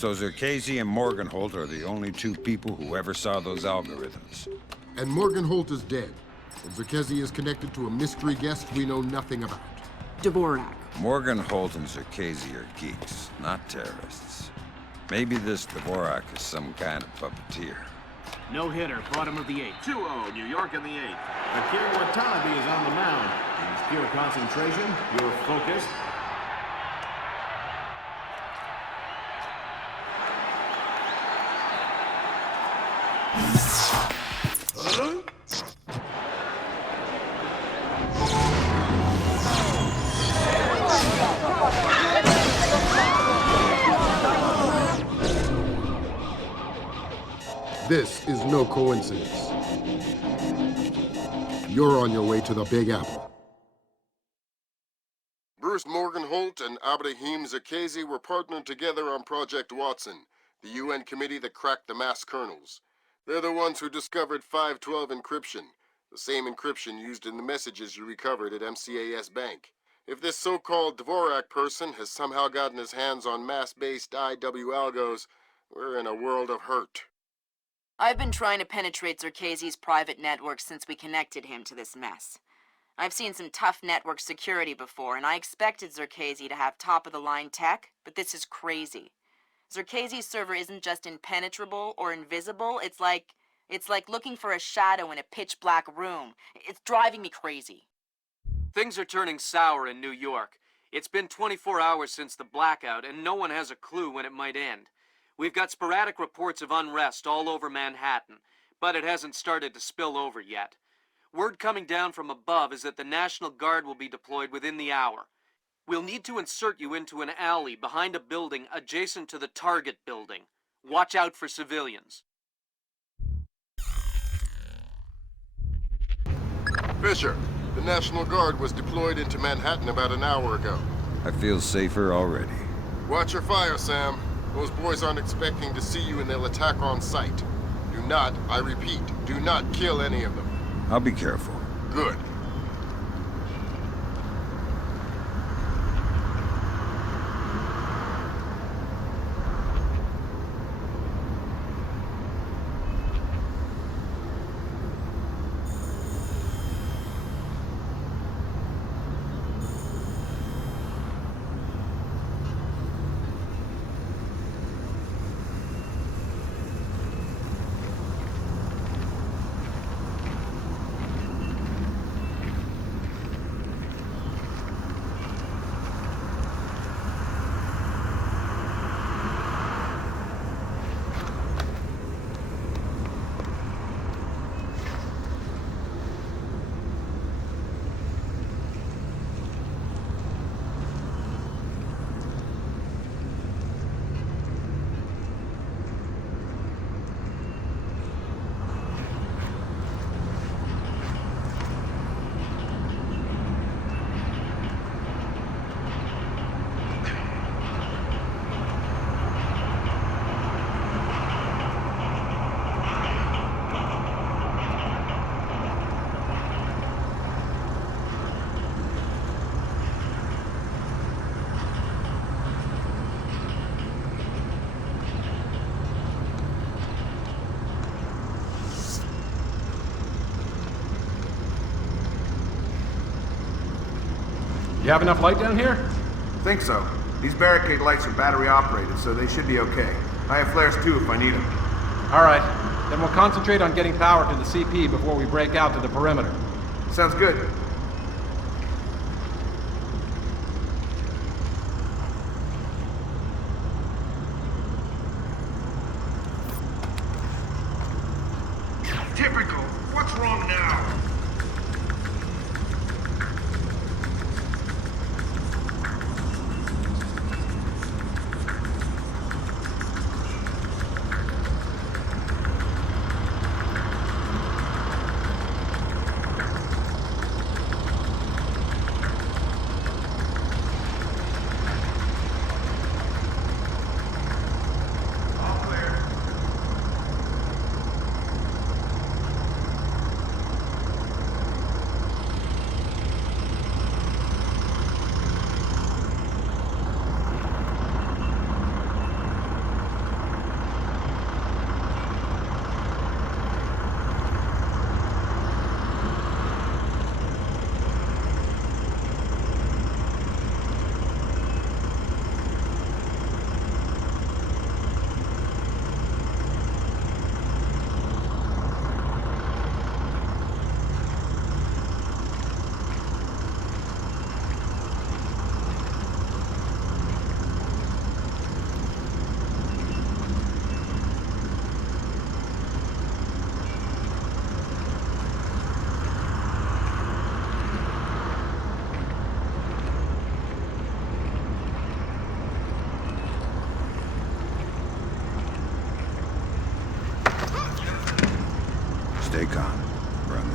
So Zherkezhi and Morgenholt are the only two people who ever saw those algorithms. And Morgenholt is dead. And Zherkezhi is connected to a mystery guest we know nothing about. Dvorak. Morgenholt and Zherkezhi are geeks, not terrorists. Maybe this Dvorak is some kind of puppeteer. No hitter, bottom of the 8th. 2-0, New York in the 8th. Akira Watanabe is on the mound. He's pure concentration, pure focus. This is no coincidence. You're on your way to the Big Apple. Bruce Morgenholt and Abrahim Zherkezhi were partnered together on Project Watson, the UN committee that cracked the mass kernels. They're the ones who discovered 512 encryption, the same encryption used in the messages you recovered at MCAS Bank. If this so-called Dvorak person has somehow gotten his hands on mass-based IW algos, we're in a world of hurt. I've been trying to penetrate Zherkezhi's private network since we connected him to this mess. I've seen some tough network security before, and I expected Zherkezhi to have top-of-the-line tech, but this is crazy. Zherkezhi's server isn't just impenetrable or invisible, it's like looking for a shadow in a pitch-black room. It's driving me crazy. Things are turning sour in New York. It's been 24 hours since the blackout, and no one has a clue when it might end. We've got sporadic reports of unrest all over Manhattan, but it hasn't started to spill over yet. Word coming down from above is that the National Guard will be deployed within the hour. We'll need to insert you into an alley behind a building adjacent to the target building. Watch out for civilians. Fisher, the National Guard was deployed into Manhattan about an hour ago. I feel safer already. Watch your fire, Sam. Those boys aren't expecting to see you and they'll attack on sight. Do not, I repeat, do not kill any of them. I'll be careful. Good. You have enough light down here? Think so. These barricade lights are battery operated, so they should be okay. I have flares too if I need them. All right. Then we'll concentrate on getting power to the CP before we break out to the perimeter. Sounds good. Typical. What's wrong now?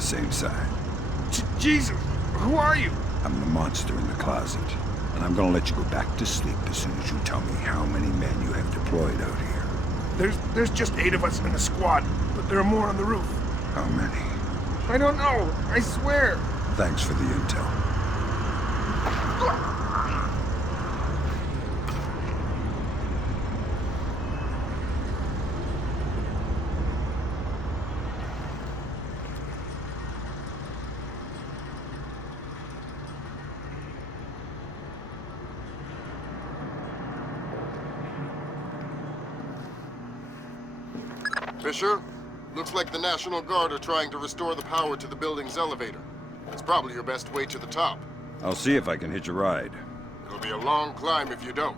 same side. Jesus, who are you? I'm the monster in the closet, and I'm gonna let you go back to sleep as soon as you tell me how many men you have deployed out here. There's just 8 of us in a squad, but there are more on the roof. How many? I don't know, I swear. Thanks for the intel. Fisher, looks like the National Guard are trying to restore the power to the building's elevator. It's probably your best way to the top. I'll see if I can hitch a ride. It'll be a long climb if you don't.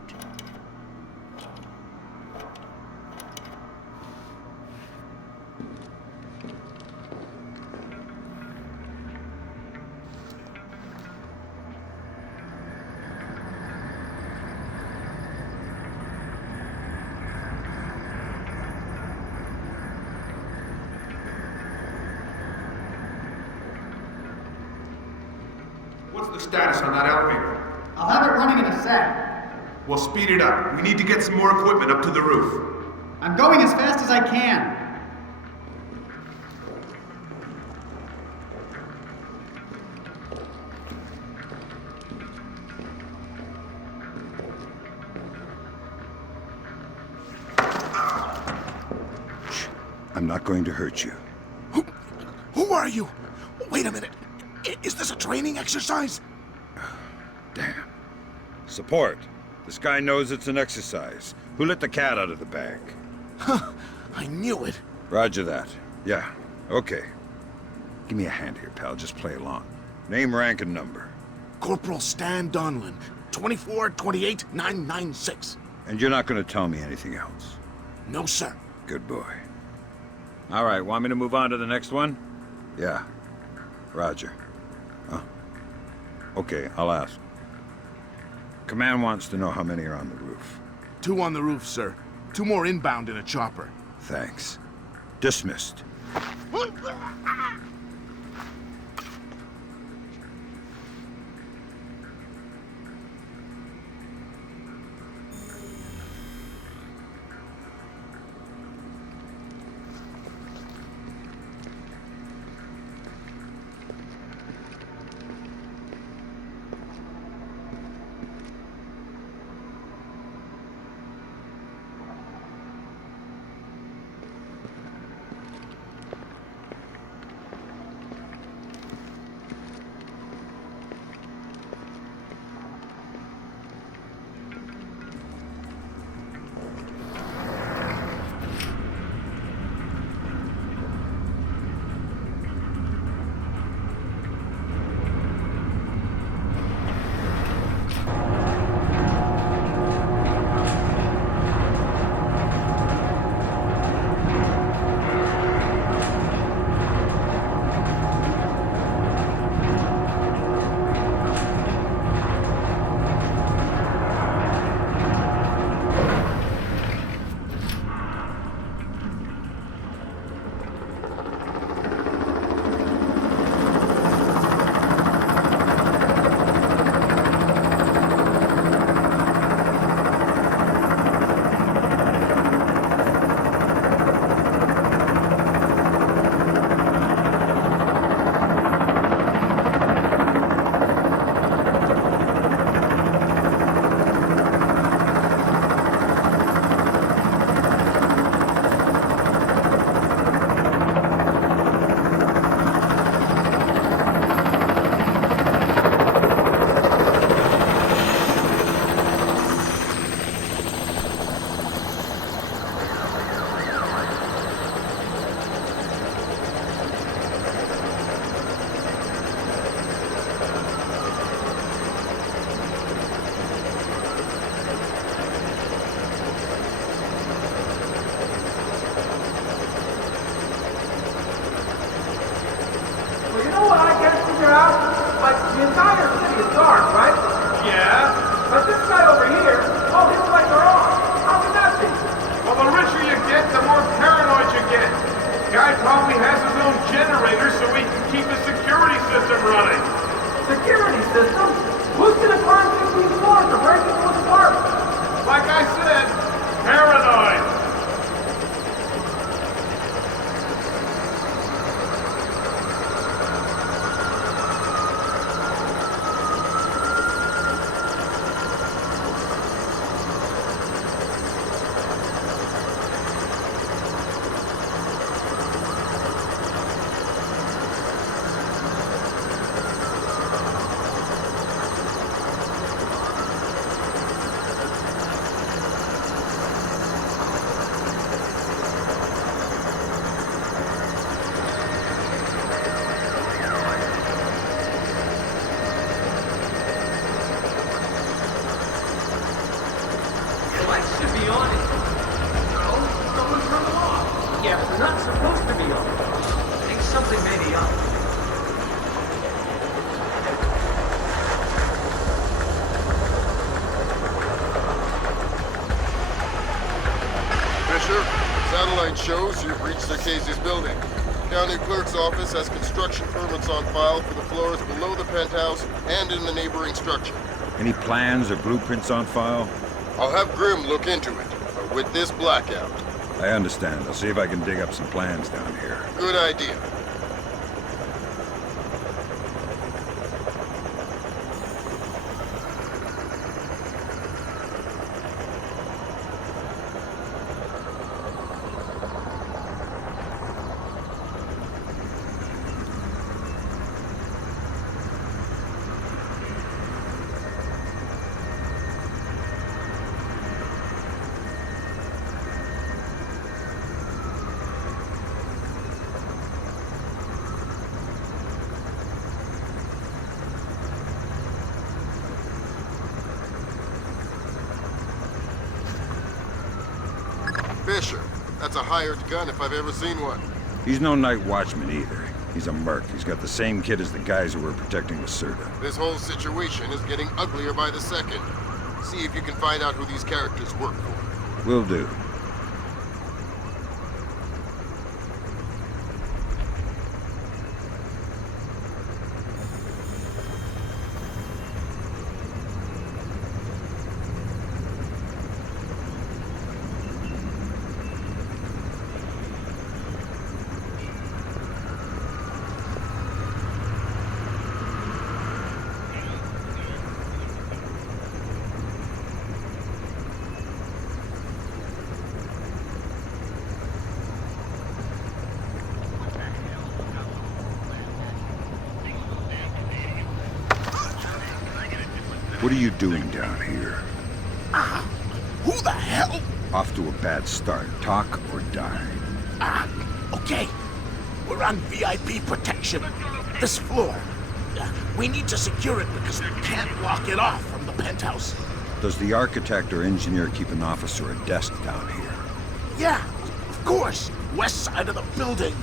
What's the status on that elevator? I'll have it running in a sec. Well, speed it up. We need to get some more equipment up to the roof. I'm going as fast as I can. I'm not going to hurt you. Who are you? Wait a minute. Is this a training exercise? Damn. Support. This guy knows it's an exercise. Who let the cat out of the bag? Huh. I knew it. Roger that. Yeah. Okay. Give me a hand here, pal. Just play along. Name, rank, and number. Corporal Stan Donlin, 24-28-996. And you're not going to tell me anything else? No, sir. Good boy. All right, want me to move on to the next one? Yeah. Roger. Huh? Okay, I'll ask. Command wants to know how many are on the roof. 2 on the roof, sir. 2 more inbound in a chopper. Thanks. Dismissed. be on it. No, someone turn them off. Yeah, they're not supposed to be on. I think something may be up. Fisher, satellite shows you've reached Zherkezhi's building. County Clerk's office has construction permits on file for the floors below the penthouse and in the neighboring structure. Any plans or blueprints on file? I'll have Grim look into it, but with this blackout. I understand. I'll see if I can dig up some plans down here. Good idea. Fisher, that's a hired gun if I've ever seen one. He's no night watchman either. He's a merc. He's got the same kit as the guys who were protecting Lacerda. This whole situation is getting uglier by the second. See if you can find out who these characters work for. Will do. What are you doing down here? Who the hell? Off to a bad start. Talk or die. Okay. We're on VIP protection. This floor. We need to secure it because we can't lock it off from the penthouse. Does the architect or engineer keep an office or a desk down here? Yeah, of course. West side of the building.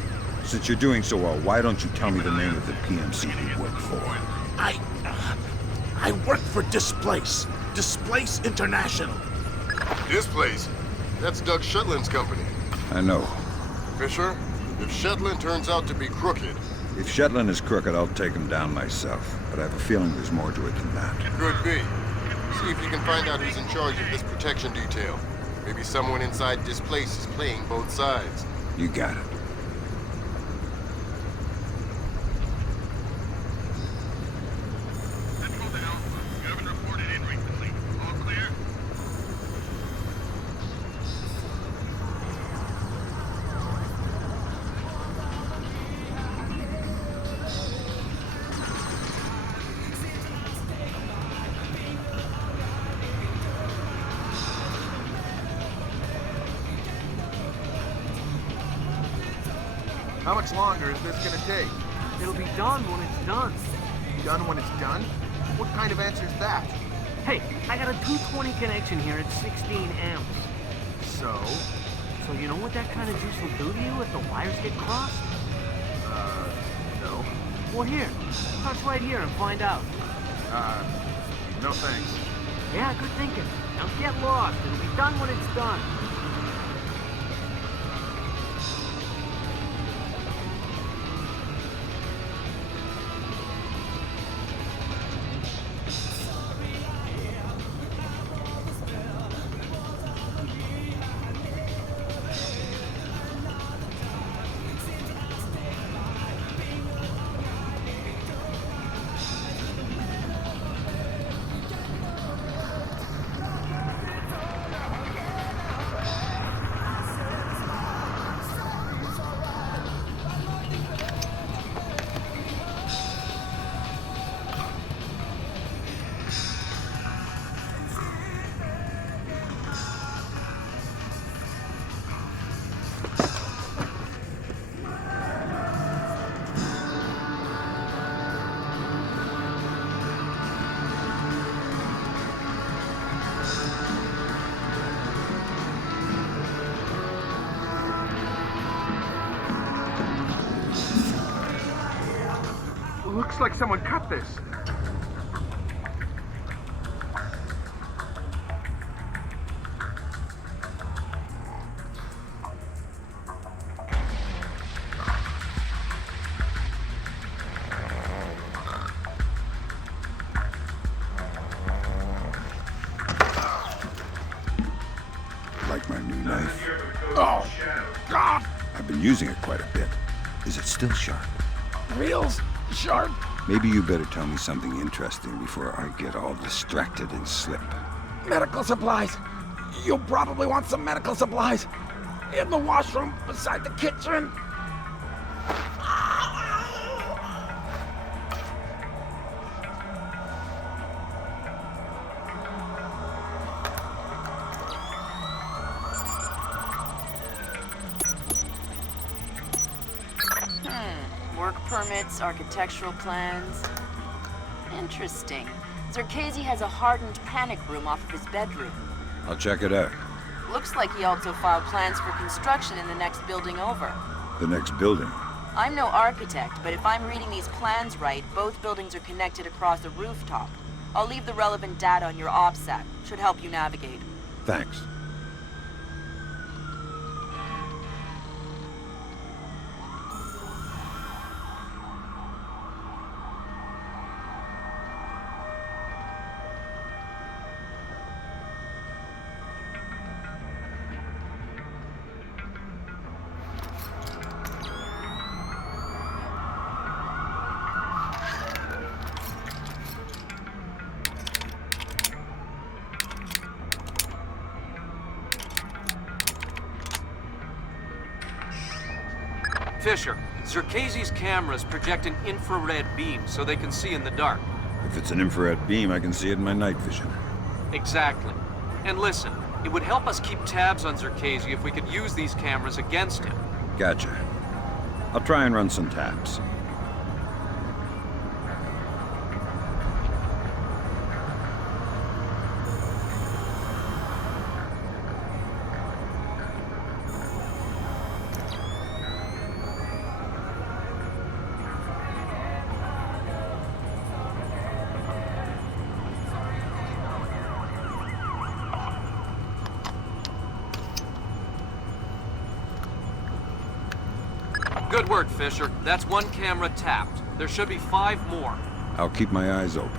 Since you're doing so well, why don't you tell me the name of the PMC you work for? I work for Displace. Displace International. Displace? That's Doug Shetland's company. I know. Fisher, if Shetland turns out to be crooked... If Shetland is crooked, I'll take him down myself. But I have a feeling there's more to it than that. Could be. See if you can find out who's in charge of this protection detail. Maybe someone inside Displace is playing both sides. You got it. How much longer is this gonna take? It'll be done when it's done. Done when it's done? What kind of answer is that? Hey, I got a 220 connection here at 16 amps. So? So you know what that kind of juice will do to you if the wires get crossed? No. Well, here. Touch right here and find out. No thanks. Yeah, good thinking. Now get lost. It'll be done when it's done. Looks like someone cut this. Like my new knife? Oh, God! I've been using it quite a bit. Is it still sharp? Real sharp. Maybe you better tell me something interesting before I get all distracted and slip. Medical supplies. You'll probably want some medical supplies. In the washroom beside the kitchen. Work permits, architectural plans. Interesting. Zherkezhi has a hardened panic room off of his bedroom. I'll check it out. Looks like he also filed plans for construction in the next building over. The next building? I'm no architect, but if I'm reading these plans right, both buildings are connected across a rooftop. I'll leave the relevant data on your OPSAT. Should help you navigate. Thanks. Fisher, Zherkezhi's cameras project an infrared beam so they can see in the dark. If it's an infrared beam, I can see it in my night vision. Exactly. And listen, it would help us keep tabs on Zherkezhi if we could use these cameras against him. Gotcha. I'll try and run some taps. Good work, Fisher. That's one camera tapped. There should be 5 more. I'll keep my eyes open.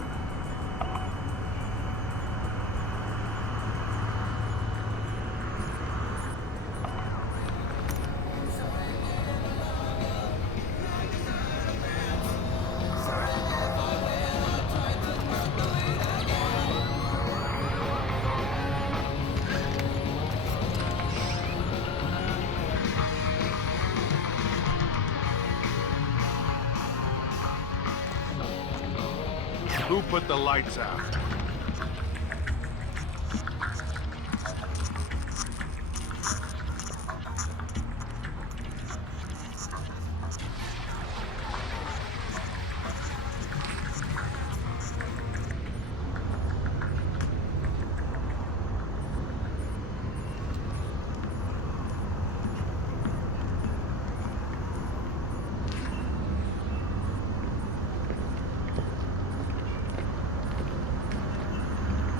Who put the lights out?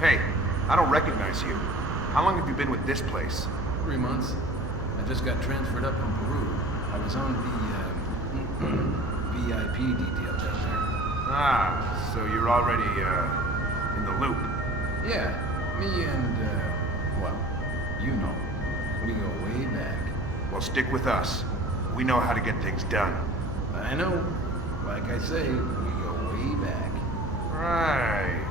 Hey, I don't recognize you. How long have you been with Displace? 3 months. I just got transferred up from Peru. I was on the, VIP detail down there. Ah, so you're already, in the loop. Yeah, me and, well, you know. We go way back. Well, stick with us. We know how to get things done. I know. Like I say, we go way back. Right.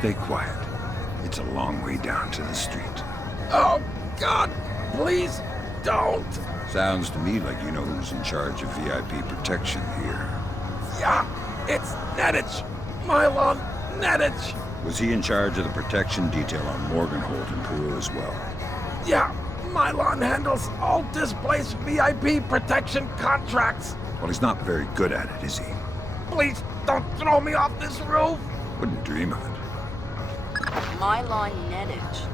stay quiet. It's a long way down to the street. Oh, God, please don't. Sounds to me like you know who's in charge of VIP protection here. Yeah, it's Nedich. Milan Nedich. Was he in charge of the protection detail on Morganholt in Peru as well? Yeah, Milan handles all displaced VIP protection contracts. Well, he's not very good at it, is he? Please don't throw me off this roof. Wouldn't dream of it. Milan Nedich.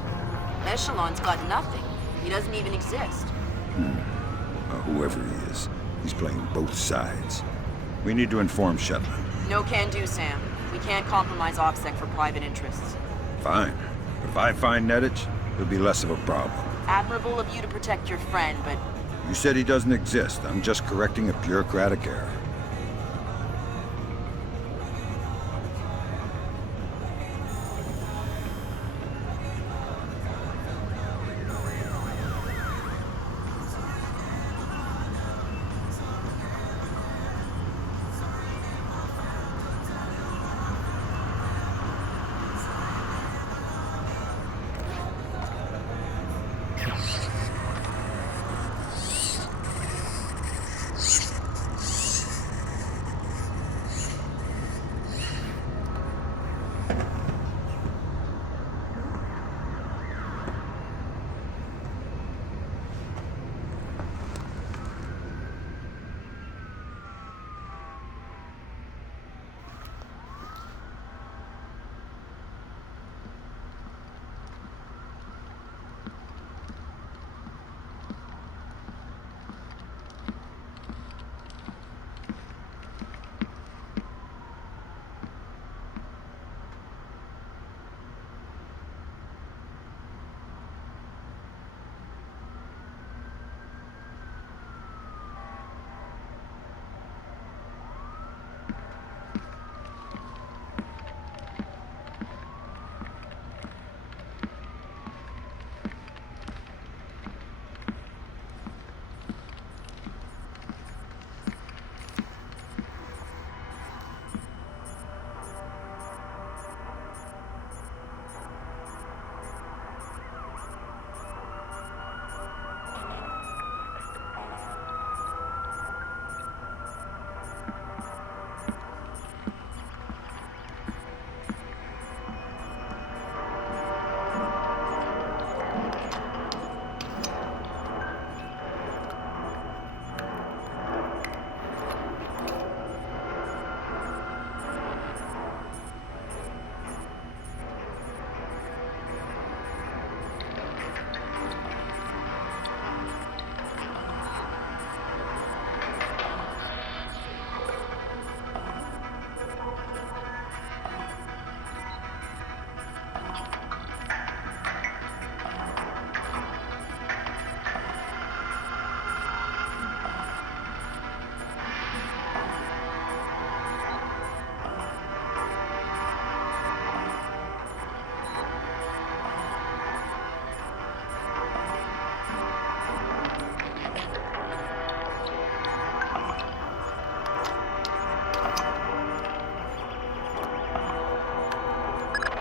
Echelon's got nothing. He doesn't even exist. Whoever he is, he's playing both sides. We need to inform Shetland. No can do, Sam. We can't compromise OPSEC for private interests. Fine. If I find Nedich, it'll be less of a problem. Admirable of you to protect your friend, but You said he doesn't exist. I'm just correcting a bureaucratic error.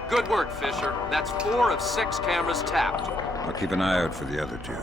Good work, Fisher. That's 4 of 6 cameras tapped. I'll keep an eye out for the other 2.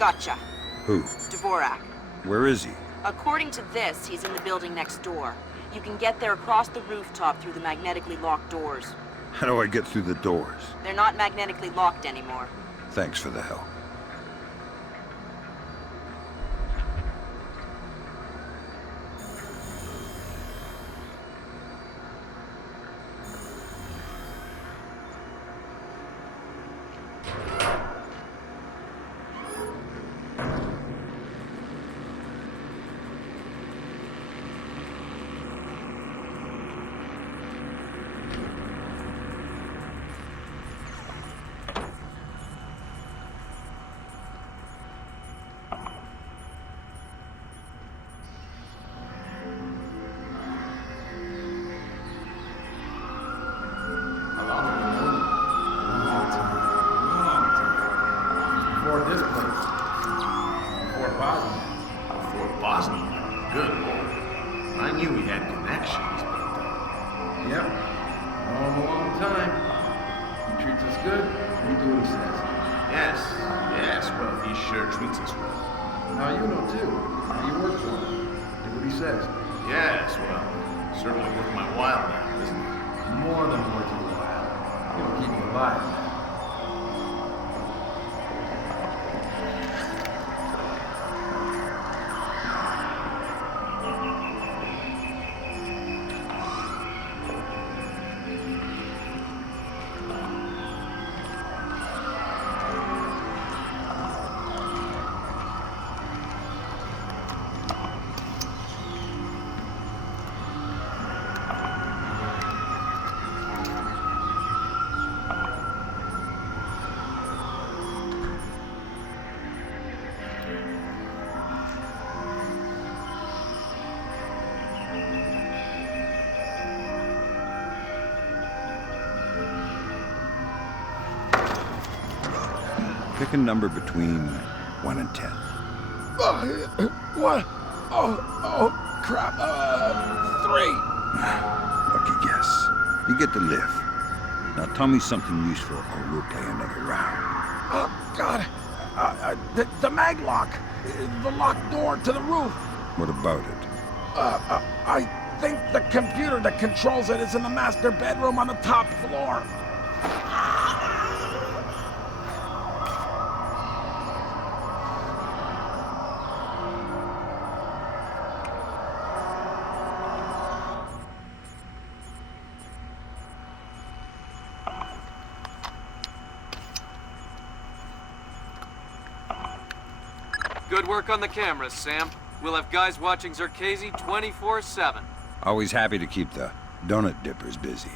Gotcha. Who? Dvorak. Where is he? According to this, he's in the building next door. You can get there across the rooftop through the magnetically locked doors. How do I get through the doors? They're not magnetically locked anymore. Thanks for the help. Pick a number between 1 and 10. What? Oh, crap. 3. Lucky guess. You get the lift. Now tell me something useful or we'll play another round. Oh, God. The mag lock. The locked door to the roof. What about it? I think the computer that controls it is in the master bedroom on the top floor. Good work on the cameras, Sam. We'll have guys watching Zherkezhi 24/7. Always happy to keep the donut dippers busy.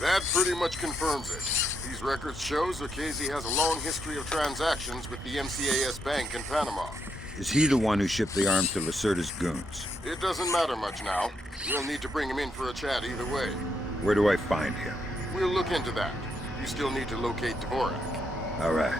That pretty much confirms it. These records show Zherkezhi has a long history of transactions with the MCAS Bank in Panama. Is he the one who shipped the arms to Lacerda's goons? It doesn't matter much now. We'll need to bring him in for a chat either way. Where do I find him? We'll look into that. You still need to locate Dvorak. All right.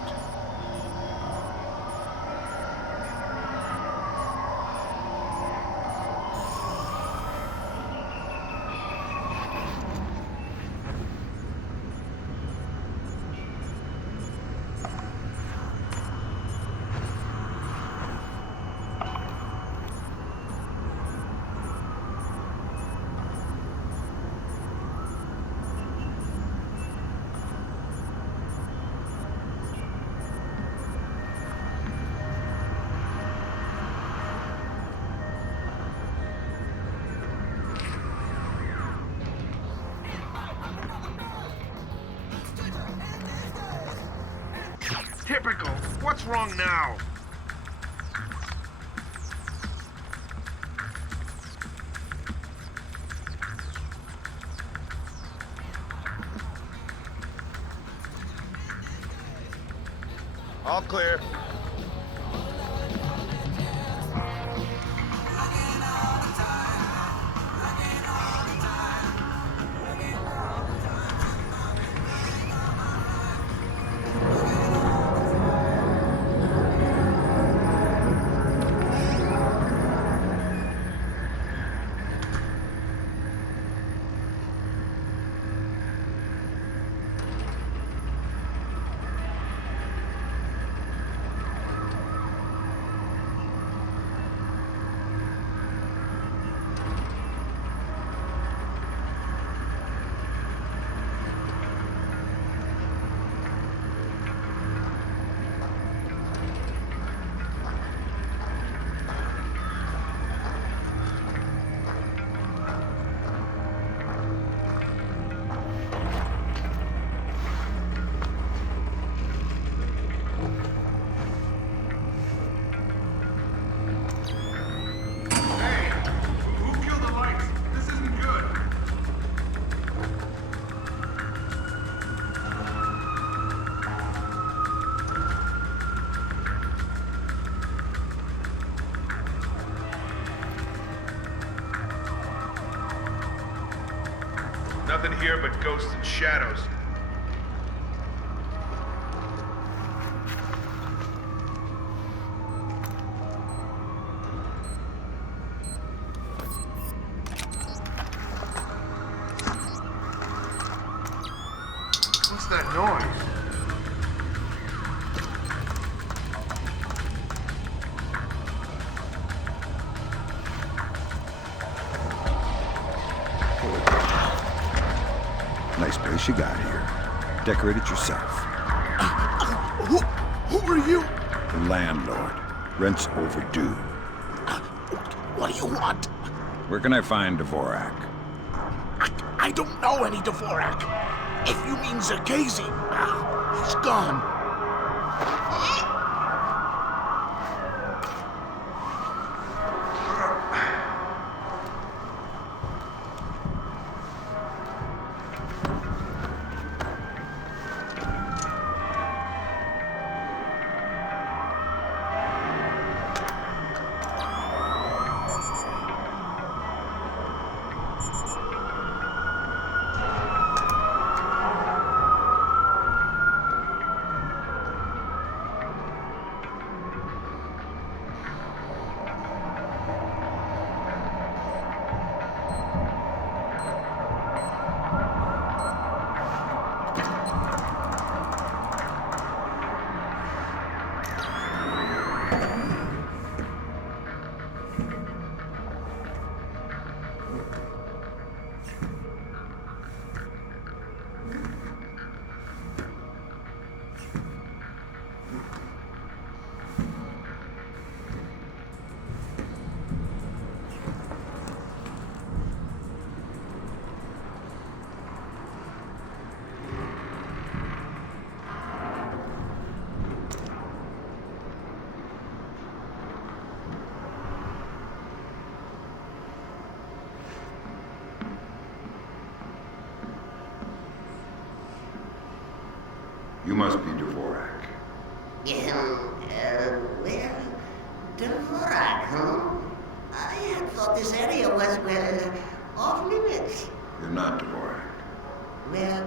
Typical. What's wrong now? All clear. Nothing here but ghosts and shadows. What's that noise? Nice place you got here. Decorate it yourself. Who are you? The landlord. Rent's overdue. What do you want? Where can I find Dvorak? I don't know any Dvorak. If you mean Zherkezhi, he's gone. You must be Dvorak. Well, Dvorak, huh? I had thought this area was, well, off limits. You're not Dvorak. Well,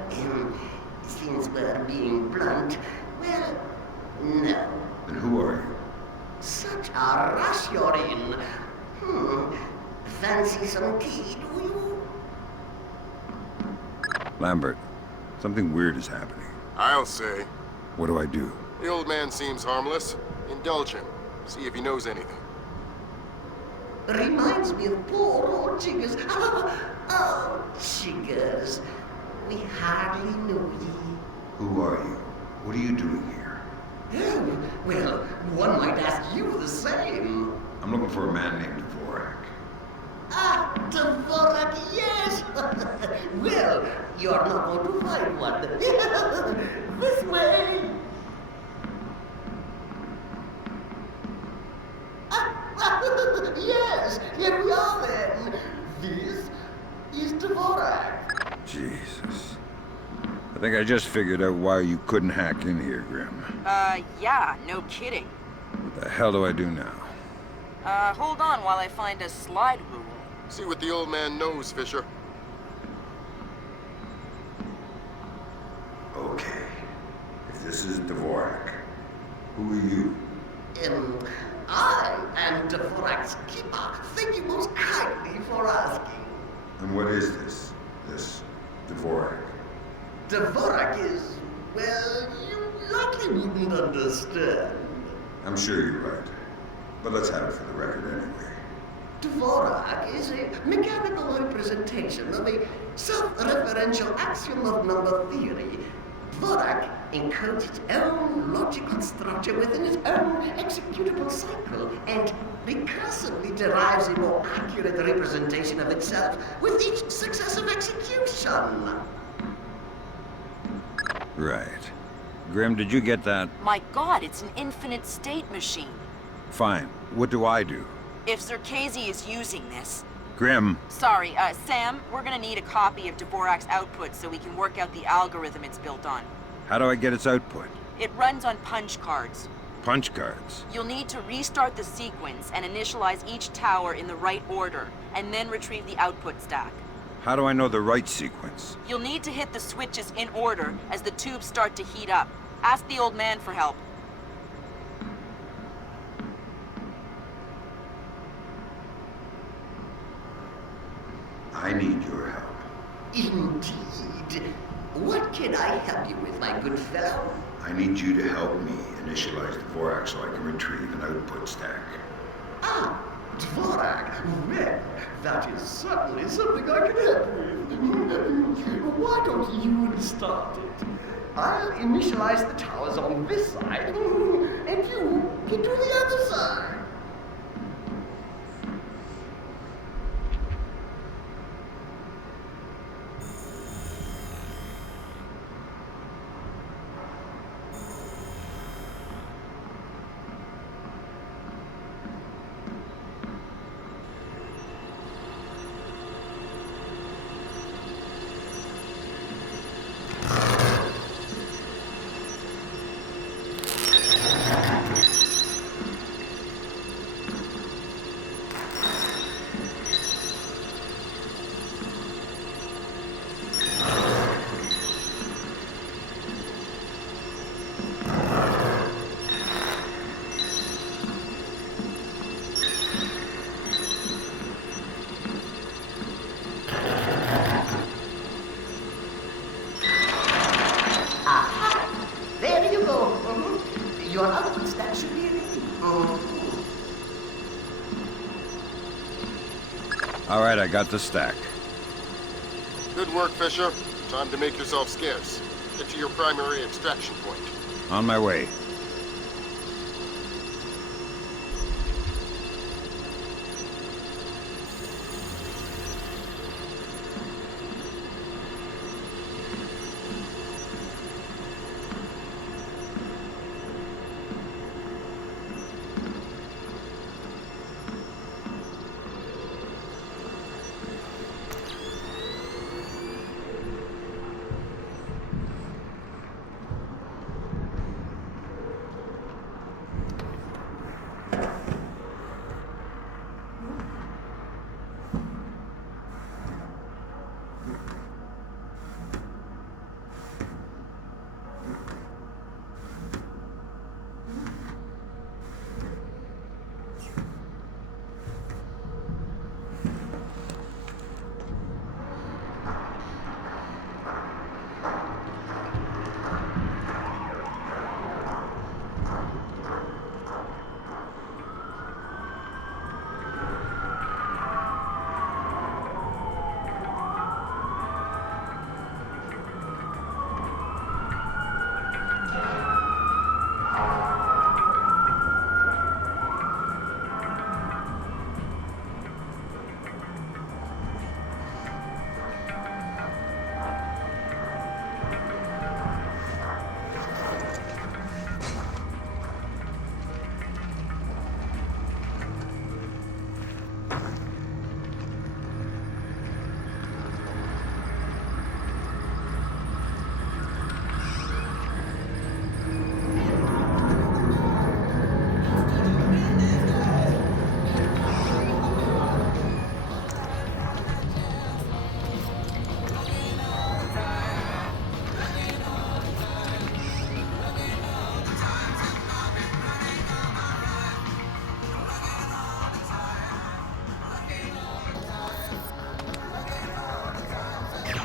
since we're being blunt, well, no. Then who are you? Such a rush you're in. Fancy some tea, do you? Lambert, something weird is happening. I'll say. What do I do? The old man seems harmless. Indulge him. See if he knows anything. Reminds me of poor old Jiggers. Oh, Jiggers. We hardly knew ye. Who are you? What are you doing here? Oh, well, one might ask you the same. I'm looking for a man named Dvorak. Ah, Dvorak, yes! Well, you're not going to find one. This way! Yes, here we are then. This is Dvorak. Jesus. I think I just figured out why you couldn't hack in here, Grim. Yeah, no kidding. What the hell do I do now? Hold on while I find a slide rule. See what the old man knows, Fisher. Okay. If this is Dvorak, who are you? I am Dvorak's keeper. Thank you most kindly for asking. And what is this? This Dvorak? Dvorak is, well, you likely wouldn't understand. I'm sure you're right. But let's have it for the record anyway. Dvorak is a mechanical representation of a self-referential axiom of number theory. Dvorak encodes its own logical structure within its own executable cycle and recursively derives a more accurate representation of itself with each successive execution. Right. Grim, did you get that? My god, it's an infinite state machine. Fine. What do I do? If Zherkezhi is using this... Grim. Sorry, Sam, we're gonna need a copy of Dvorak's output so we can work out the algorithm it's built on. How do I get its output? It runs on punch cards. Punch cards? You'll need to restart the sequence and initialize each tower in the right order, and then retrieve the output stack. How do I know the right sequence? You'll need to hit the switches in order as the tubes start to heat up. Ask the old man for help. I need your help. Indeed. What can I help you with, my good fellow? I need you to help me initialize the Dvorak so I can retrieve an output stack. Ah, Dvorak. Well, that is certainly something I can help with. Why don't you start it? I'll initialize the towers on this side, and you can do the other side. Your output stack should be ready. All right, I got the stack. Good work, Fisher. Time to make yourself scarce. Get to your primary extraction point. On my way.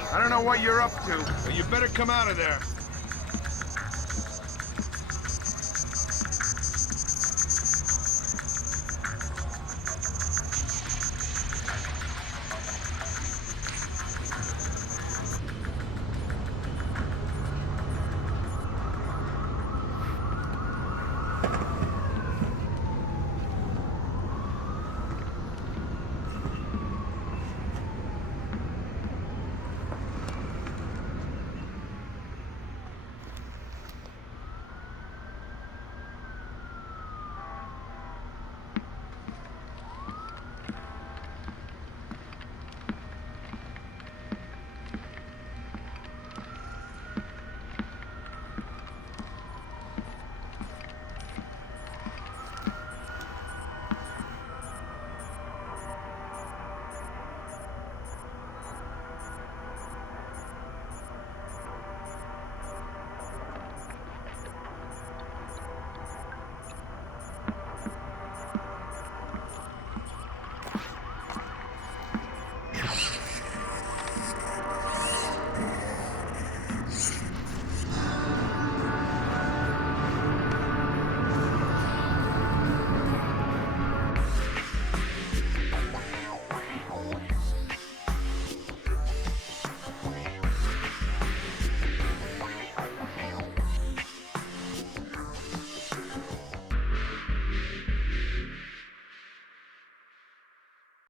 I don't know what you're up to, but you better come out of there.